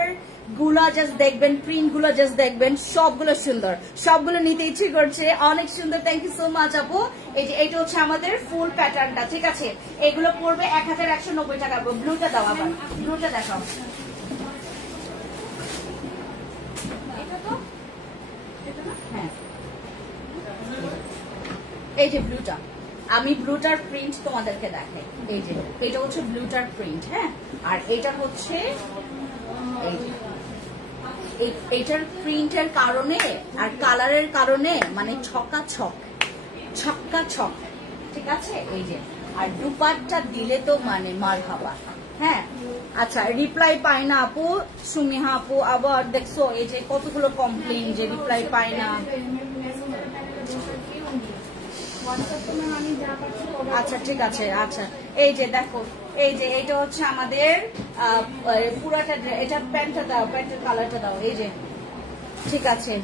গুলা জাস্ট দেখবেন, প্রিন্ট গুলো জাস্ট দেখবেন, সবগুলো সুন্দর, সবগুলো নিতে ইচ্ছে করছে, অনেক সুন্দর, থ্যাংক ইউ সো মাচ আপু। এই যে এটা হচ্ছে আমাদের ফুল প্যাটার্নটা, ঠিক আছে, এগুলো পড়বে 1190 টাকা। ব্লুটা দাও, আবার ব্লুটা দেখাও। হ্যাঁ এই যে ব্লুটা, আমি ব্লুটার প্রিন্ট তোমাদেরকে দেখাই। এই যে এটা হচ্ছে ব্লুটার প্রিন্ট, হ্যাঁ, আর এটা হচ্ছে এইটার প্রিন্টের কারণে আর কালারের কারণে মানে ছক্কা ছক, ঠিক আছে। এই যে আর দুপাট্টা দিলে তো মানে মার খাবা, হ্যাঁ। আচ্ছা রিপ্লাই পায় না আপু, সুমিহা আপু আবার দেখছো এই যে কতগুলো কমপ্লেইন যে রিপ্লাই পায় না। আচ্ছা ঠিক আছে, আচ্ছা এই যে দেখো এই যে এটা হচ্ছে আমাদের পুরাটা, এটা প্যান্টটা দাও, প্যান্টের কালারটা দাও, এই যে ঠিক আছে।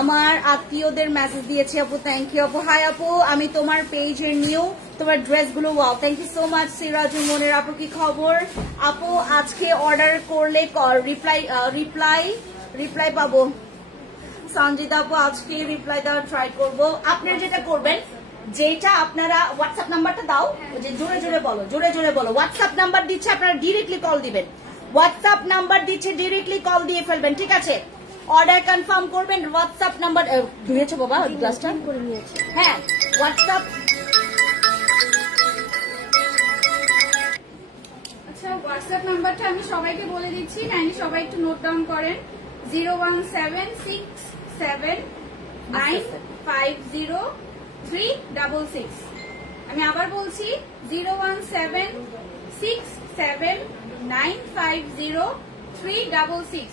আমার আত্মীয়দের মেসেজ দিয়েছি আপু, থ্যাংক ইউ আপু। হাই আপু, আমি তোমার পেজের নিউ, তোমার ড্রেসগুলো wow, thank you so much. Sirajul মনের আপু কি খবর? আপু আজকে অর্ডার করলে রিপ্লাই পাবো। সঞ্জিতা আপু আজকে রিপ্লাই দেওয়ার ট্রাই করবো। আপনারা যেটা করবেন, যেটা আপনারা হোয়াটসঅ্যাপ নাম্বারটা দাও, যে জোরে জোরে বলো, হোয়াটসঅ্যাপ নাম্বার দিচ্ছে, আপনারা ডিরেক্টলি কল দিবেন, হোয়াটসঅ্যাপ নাম্বার দিচ্ছে ডিরেক্টলি কল দিয়ে ফেলবেন, ঠিক আছে। অর্ডার কনফার্ম করবেন, হোয়াটসঅ্যাপ নাম্বার ধুয়েছে বাবা গ্লাসটা করে নিয়েছে, হ্যাঁ হোয়াটসঅ্যাপ। আচ্ছা হোয়াটসঅ্যাপ নাম্বারটা আমি সবাইকে বলে দিচ্ছি, কাইন্ডলি সবাই একটু নোট ডাউন করেন। 01767950366। আমি আবার বলছি 01767950366।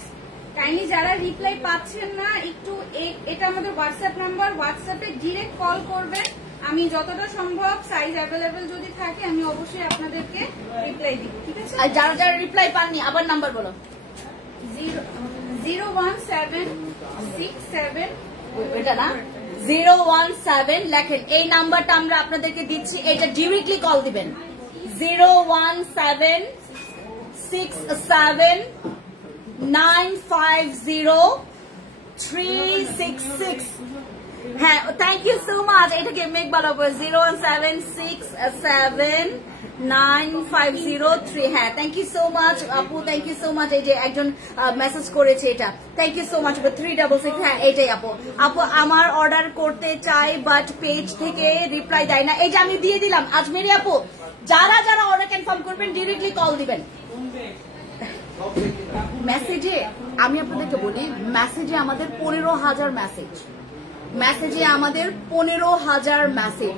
কাইন্ডলি যারা রিপ্লাই পাচ্ছেন না একটু, এটা আমাদের হোয়াটসঅ্যাপ নাম্বার, হোয়াটসঅ্যাপে ডিরেক্ট কল করবেন, আমি যতটা সম্ভব সাইজ অ্যাভেলেবেল যদি থাকে আমি অবশ্যই আপনাদেরকে রিপ্লাই দিব, ঠিক আছে। আর যারা যারা রিপ্লাই পাননি আবার নাম্বার বলো। 01767 এটা না 017 লেখেন, এই নাম্বারটা আমরা আপনাদেরকে দিচ্ছি, এটা ডিরেক্টলি কল দিবেন। 01767950366। হ্যাঁ থ্যাংক ইউ সো মাচ। এটাকে মেক বাড়াবো 017679503। হ্যাঁ থ্যাংক ইউ সো মাচ আপু, থ্যাংক ইউ সো মাচ। এই যে একজন মেসেজ করেছে এটা, থ্যাংক ইউ সো মাচ। 366, হ্যাঁ এইটাই আপু। আপু আমার অর্ডার করতে চাই বাট পেজ থেকে রিপ্লাই দেয় না, এই যে আমি দিয়ে দিলাম আজমেরি আপু। যারা যারা অর্ডার কনফার্ম করবেন ডিরেক্টলি কল দিবেন। মেসেজে আমি আপনাদেরকে বলি, মেসেজে আমাদের 15,000 মেসেজ, মেসেজে আমাদের 15,000 মেসেজ,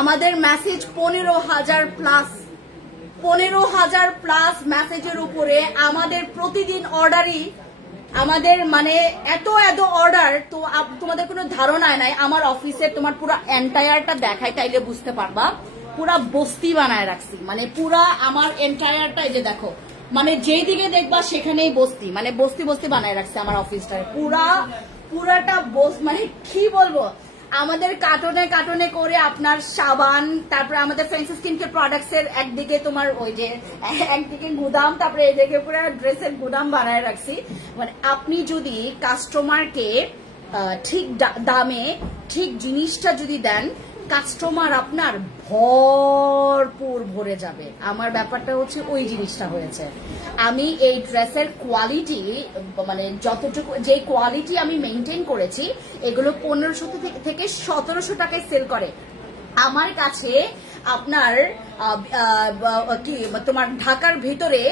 আমাদের মেসেজ 15,000 প্লাস, 15,000 প্লাস মেসেজের উপরে আমাদের প্রতিদিন অর্ডারই, আমাদের মানে এত অর্ডার তো তোমাদের কোনো ধারণায় নাই। আমার অফিসের তোমার পুরো এন্টায়ারটা দেখাই, তাইলে বুঝতে পারবা, পুরা বস্তি বানায় রাখছি, মানে পুরা আমার এন্টায়ারটা, এই যে দেখো, মানে যেই দিকে দেখবা সেখানেই বস্তি, মানে বস্তি বানায় রাখছে আমার অফিসটা, পুরাটা মানে কি বলবো, আমাদের কার্টনে করে আপনার সাবান, তারপরে আমাদের ফ্যান্সি স্কিন কেয়ার প্রোডাক্টস এর একদিকে তোমার ওই যে একদিকে গুদাম, তারপরে এদিকে পুরো ড্রেসের গুদাম বানায় রাখছি। মানে আপনি যদি কাস্টমারকে ঠিক দামে ঠিক জিনিসটা যদি দেন, কাস্টমার আপনার ভরপুর ভরে যাবে। আমার ব্যাপারটা হচ্ছে ওই জিনিসটা হয়েছে। আমি এই ড্রেসের কোয়ালিটি, মানে যতটুকু যে কোয়ালিটি আমি মেনটেন করেছি, এগুলো 1500 থেকে 1700 টাকায় সেল করে। আমার কাছে আপনার কি তোমার ঢাকার ভিতরে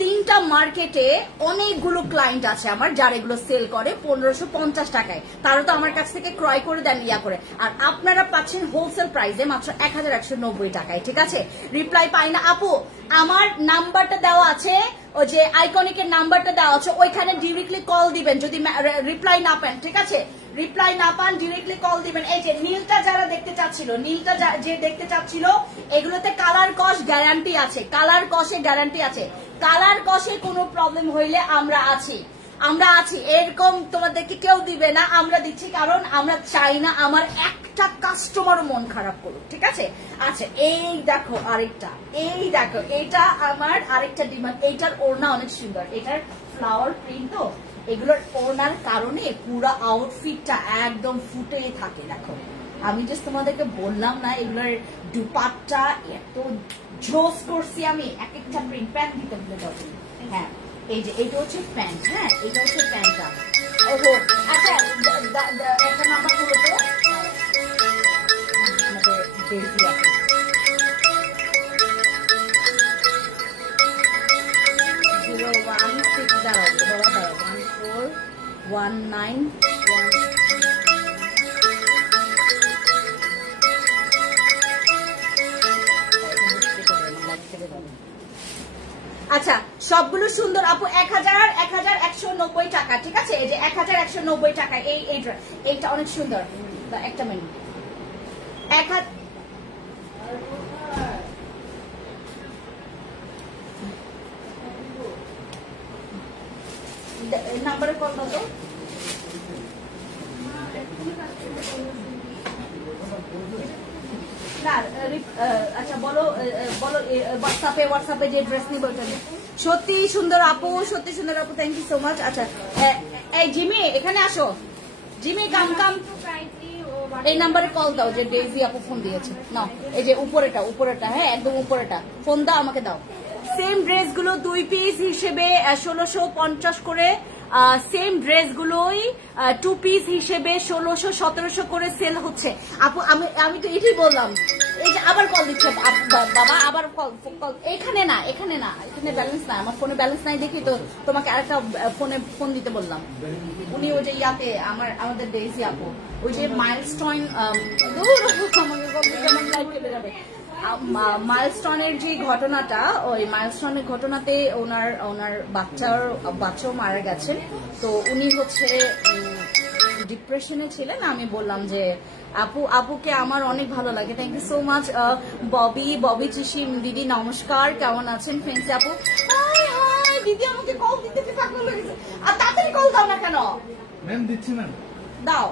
তিনটা মার্কেটে অনেকগুলো ক্লায়েন্ট আছে আমার যারা এগুলো সেল করে 1550 টাকায়, তারা তো আমার কাছ থেকে ক্রয় করে দেন ইয়া করে, আর আপনারা পাচ্ছেন হোলসেল প্রাইসে মাত্র 1190 টাকায়। ঠিক আছে, রিপ্লাই পাই না আপু, আমার নাম্বারটা দেওয়া আছে, ওই যে আইকনিকের নাম্বারটা দেওয়া আছে, ওইখানে ডিরেক্টলি কল দিবেন যদি রিপ্লাই না পান। ঠিক আছে, রিপ্লাই না পান ডিরেক্টলি কল দিবেন। এই যে নীলটা যারা দেখতে চাচ্ছিল, নীলটা যে দেখতে চাচ্ছিল, এগুলোতে কালার কস গ্যারান্টি আছে, কালার কসে গ্যারান্টি আছে, কালার কসে কোনো প্রবলেম হইলে আমরা আছি, এরকম তোমাদেরকে কেউ দিবে না, আমরা দিচ্ছি, কারণ আমরা চাই না আমার একটা কাস্টমারও মন খারাপ করুক। ঠিক আছে, আচ্ছা এই দেখো আরেকটা, এই দেখো এটা আমার আরেকটা ডিমান্ড, এইটার ওড়না অনেক সুন্দর, এটার ফ্লাওয়ার প্রিন্ট, তো এগুলোর ওড়নার কারণে পুরো আউটফিটটা একদম ফুটে থাকে। দেখো আমি জাস্ট তোমাদেরকে বললাম না, এগুলোর দুপাট্টা এত জোস করছি আমি, এক একটা প্রিন্ট। প্যান্ট দিতে ভুলে যাবো। হ্যাঁ এই যে এইটা হচ্ছে প্যান্ট, হ্যাঁ এটা হচ্ছে প্যান্টটা। ওহো আচ্ছা একটা নাম্বার হলো তো আমাদের ডেজি আছে, 016 দাঁড়াও 1419 আচ্ছা সবগুলো সুন্দর আপু, 1190 টাকা। ঠিক আছে, এই যে 1190 টাকা, এইটা অনেক সুন্দর। একটা মিনিট, নাম্বারে কল দাও তো। আচ্ছা বলো হোয়াটসঅ্যাপে যে ড্রেস নিব ওটা। সত্যি সুন্দর আপু, সত্যি সুন্দর আপু, থ্যাংক ইউ সো মাচ। আচ্ছা এই জিমি এখানে আসো, জিমি কাম এই নাম্বারে কল দাও যে ডেজি আপু ফোন দিয়েছে। নাও এই যে উপরেটা, হ্যাঁ একদম উপরেটা, ফোন দাও আমাকে দাও। সেম ড্রেসগুলো 2 পিস হিসেবে 1650 করে, সেম ড্রেসগুলোই 2 পিস হিসেবে 1600-1700 করে সেল হচ্ছে আপু। আমি তো এটাই বললাম। এই যে আবার কল দিচ্ছে বাবা, আবার কল। এখানে না, এখানে ব্যালেন্স নাই, আমার ফোনে ব্যালেন্স নাই দেখি তো তোমাকে আরেকটা ফোনে ফোন দিতে বললাম। উনি ওই যে ইয়াতে আমাদের ডেজি আপু, ওই যে মাইলস্টোন, মাইলস্টোনের যে ঘটনাটা, ওই মাইলস্টোনের ঘটনাতে ওনার বাচ্চাও মারা গেছেন, তো উনি হচ্ছে ডিপ্রেশনে ছিলেন। আমি বললাম যে আপুকে আমার অনেক ভালো লাগে, thank you so much. Bobby Chishi দিদি নমস্কার, কেমন আছেন? ফ্রেন্ডস আপু দিদি আমাকে কল দিতে পাগল হয়ে গেছে, আর তাড়াতাড়ি কল দাও না কেন? ম্যাম দিচ্ছি না, দাও।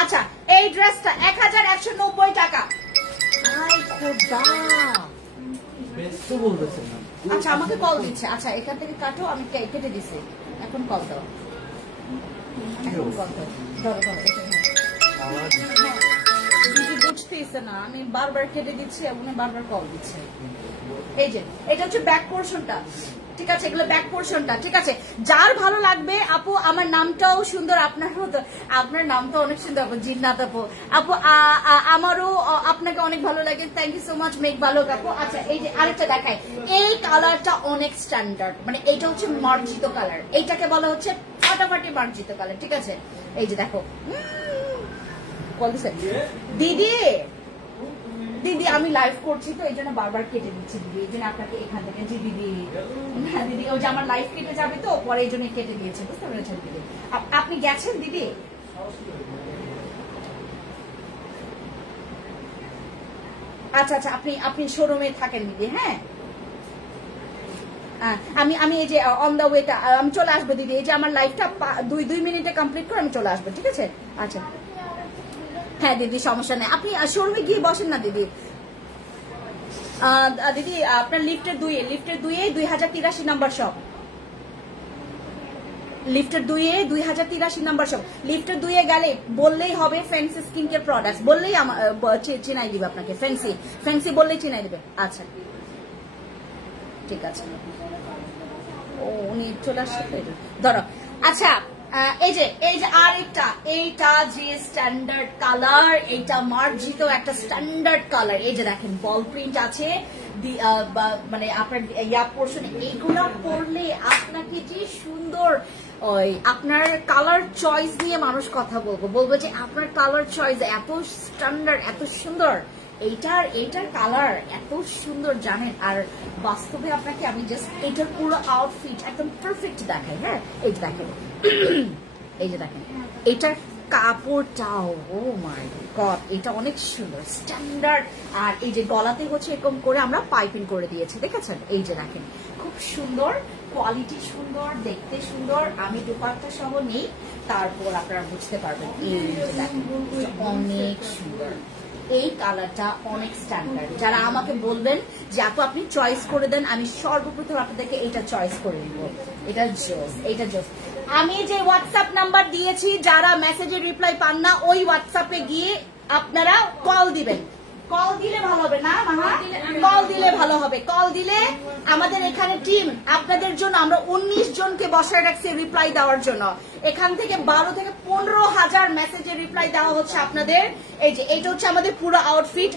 আচ্ছা এই ড্রেসটা 1190 টাকা। আচ্ছা আমাকে কল দিচ্ছে, আচ্ছা এখান থেকে কাটো, আমি কেটে দিচ্ছি, এখন কল দাও, এখন কল দাও, ধরো দিদি বুঝতেছে না, আমি বারবার কেটে দিচ্ছি, উনি বারবার কল দিচ্ছে। এই যে এটা হচ্ছে ব্যাক পোর্শনটা, ঠিক আছে, এগুলো ব্যাক পোর্শনটা। ঠিক আছে, যার ভালো লাগবে আপু, আমার নামটাও সুন্দর, আপনার নামটা অনেক সুন্দর আপু, জিন্নাত আপু। আমারও আপনাকে অনেক ভালো লাগে, থ্যাংক ইউ সো মাচ মেঘ বালক আপু। আচ্ছা এই যে আরেকটা দেখাই, এই কালারটা অনেক স্ট্যান্ডার্ড, মানে এইটা হচ্ছে মার্জিত কালার, এইটাকে বলা হচ্ছে ফাটাফাটি মার্জিত কালার। ঠিক আছে, এই যে দেখো কল দিছে দিদি আমি লাইভ করছি তো এই জন্য বারবার কেটে দিচ্ছি দিদি, এই জন্য আপনাকে এখান থেকে জি দিদি, হ্যাঁ দিদি, ওই যে আমার লাইভ কেটে যাবে তো পরে এই জন্য কেটে দিয়েছে, বুঝতে পেরেছেন দিদি? আপনি গেছেন দিদি? আচ্ছা আচ্ছা আপনি শোরুমে থাকেন দিদি, হ্যাঁ আমি এই যে অন দা ওয়েটা আমি চলে আসবো দিদি, এই যে আমার লাইভটা 2 মিনিটে কমপ্লিট করে আমি চলে আসবো, ঠিক আছে? আচ্ছা হ্যাঁ দিদি সমস্যা নেই, আপনি শোরুমে গিয়ে বসেন না দিদি। দিদি আপনার লিফটের 2083 নাম্বার শপ, লিফটের 2083 নাম্বার শপ, লিফটের 2 গেলে বললেই হবে ফ্যান্সি স্কিন কেয়ার প্রোডাক্টস, বললেই চিনাই দিবে আপনাকে, ফ্যান্সি বললেই চিনাই দিবে। আচ্ছা ঠিক আছে, ও উনি চলে আসছে ধরো। আচ্ছা এই যে আরেকটা, এইটা যে স্ট্যান্ডার্ড কালার, এইটা মার্জিত একটা স্ট্যান্ডার্ড কালার, এই যে দেখেন বল প্রিন্ট আছে, মানে আপনার ইয়া পোর্শন, এগুলো পরলে আপনাকে যে সুন্দর, ওই আপনার কালার চয়েস নিয়ে মানুষ কথা বলবো যে আপনার কালার চয়েস এত স্ট্যান্ডার্ড, এত সুন্দর, এইটার কালার এত সুন্দর জানেন। আর বাস্তবে আপনাকে আমি জাস্ট এটার পুরো আউটফিট একদম পারফেক্ট দেখাই। হ্যাঁ, এই যে দেখেন, এই যে দেখেন এটার কাপড়টাও, ও মাই গড, এটা অনেক সুন্দর স্ট্যান্ডার্ড। আর এই যে গলাতে হচ্ছে এরকম করে আমরা পাইপিং করে দিয়েছি, দেখেছেন? এই যে দেখেন খুব সুন্দর, কোয়ালিটি সুন্দর, দেখতে সুন্দর। আমি দুপাট্টা সহ নেই, তারপর আপনারা বুঝতে পারবেন। এই যে দেখেন অনেক সুন্দর, এই কালারটা অনেক স্ট্যান্ডার্ড। যারা আমাকে বলবেন যে আপু আপনি চয়েস করে দেন, আমি সর্বপ্রথম আপনাদেরকে এটা চয়েস করে দিব। এটা জোস, এটা জোস। আমি যে হোয়াটসঅ্যাপ নাম্বার দিয়েছি, যারা মেসেজে রিপ্লাই পান না, ওই হোয়াটসঅ্যাপে গিয়ে আপনারা কল দিবেন। কল দিলে ভালো হবে না মামা? কল দিলে ভালো হবে। কল দিলে আমাদের এখানে টিম আপনাদের জন্য, আমরা 19 জনকে বসায় রাখছি রিপ্লাই দেওয়ার জন্য। এখান থেকে 12 থেকে 15,000 মেসেজের রিপ্লাই দেওয়া হচ্ছে আপনাদের। এই যে এটা হচ্ছে আমাদের পুরো আউটফিট,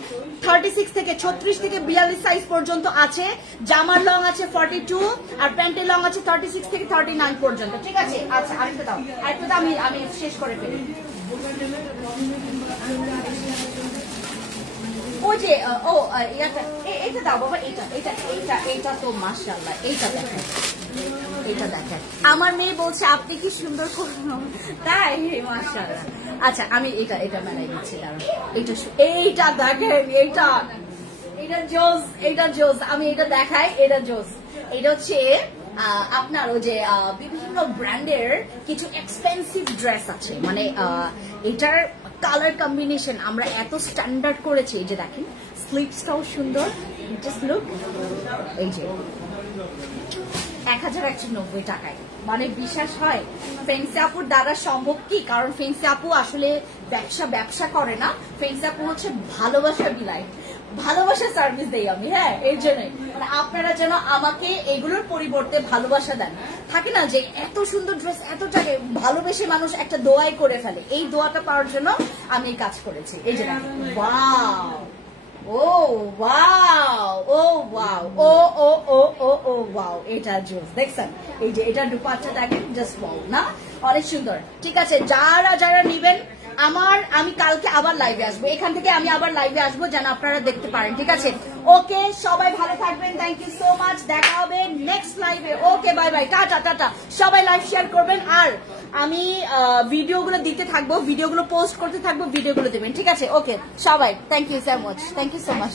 36 থেকে 36 থেকে 42 সাইজ পর্যন্ত আছে। জামার লং আছে 42 আর প্যান্টের লং আছে 36 থেকে 39 পর্যন্ত। ঠিক আছে? আচ্ছা, আরেকটা দাও, আরেকটা দাও, আমি শেষ করে ফেলি। ওই যে এটা দাও বাবা, এটা তো মাশাআল্লাহ। এইটা দেখেন, এটা দেখেন, আমার মেয়ে বলছে আপনি কি সুন্দর করুন, তাই? মাশাআল্লাহ। আচ্ছা, আমি এটা মেলাই দিচ্ছি, দাঁড়ান। এইটা দেখেন, এটা জোস, এটা জোস। আমি এটা দেখাই, এটা জোস। এটা হচ্ছে আপনার ওই যে বিভিন্ন ব্র্যান্ডের কিছু এক্সপেন্সিভ ড্রেস আছে, মানে এটার কালার কম্বিনেশন আমরা এত স্ট্যান্ডার্ড করেছি। এই যে দেখেন স্লিভসটাও সুন্দর, জাস্ট লুক। এই যে 1190 টাকায়, মানে বিশ্বাস হয় ফেন্সি আপুর দ্বারা সম্ভব কি? কারণ ফেন্সি আপু আসলে ব্যবসা করে না, ফেন্সি আপু হচ্ছে ভালোবাসা বিলায়, ভালোবাসা সার্ভিস দেই আমি। হ্যাঁ, এই জন্যই মানে আপনারা যেন আমাকে এগুলোর পরিবর্তে ভালোবাসা দেন। থাকে না যে এত সুন্দর ড্রেস এত টাকা, ভালোবেসে মানুষ একটা দোয়াই করে ফেলে, এই দোয়াটা পাওয়ার জন্য আমি এই কাজ করেছি। এই যে ওয়াও, ও ওয়াও, ও ওয়াও, ও ও ও ও ও ওয়াও, এটা জোস। দেখছেন? এই যে এটা দুপাট্টা দেখেন, জাস্ট ওয়াও না? অনেক সুন্দর। ঠিক আছে, যারা নিবেন, আমি কালকে আবার লাইভে আসবো, এখান থেকে আমি আবার লাইভে আসবো যেন আপনারা দেখতে পারেন। ঠিক আছে? ওকে, সবাই ভালো থাকবেন, থ্যাংক ইউ সো মাচ। দেখা হবে নেক্সট লাইভে। ওকে, বাই বাই, টাটা টাটা। সবাই লাইভ শেয়ার করবেন, আর আমি ভিডিওগুলো দিতে থাকবো, ভিডিওগুলো পোস্ট করতে থাকবো, ভিডিওগুলো দেবেন। ঠিক আছে? ওকে, সবাই thank you so much, thank you so much.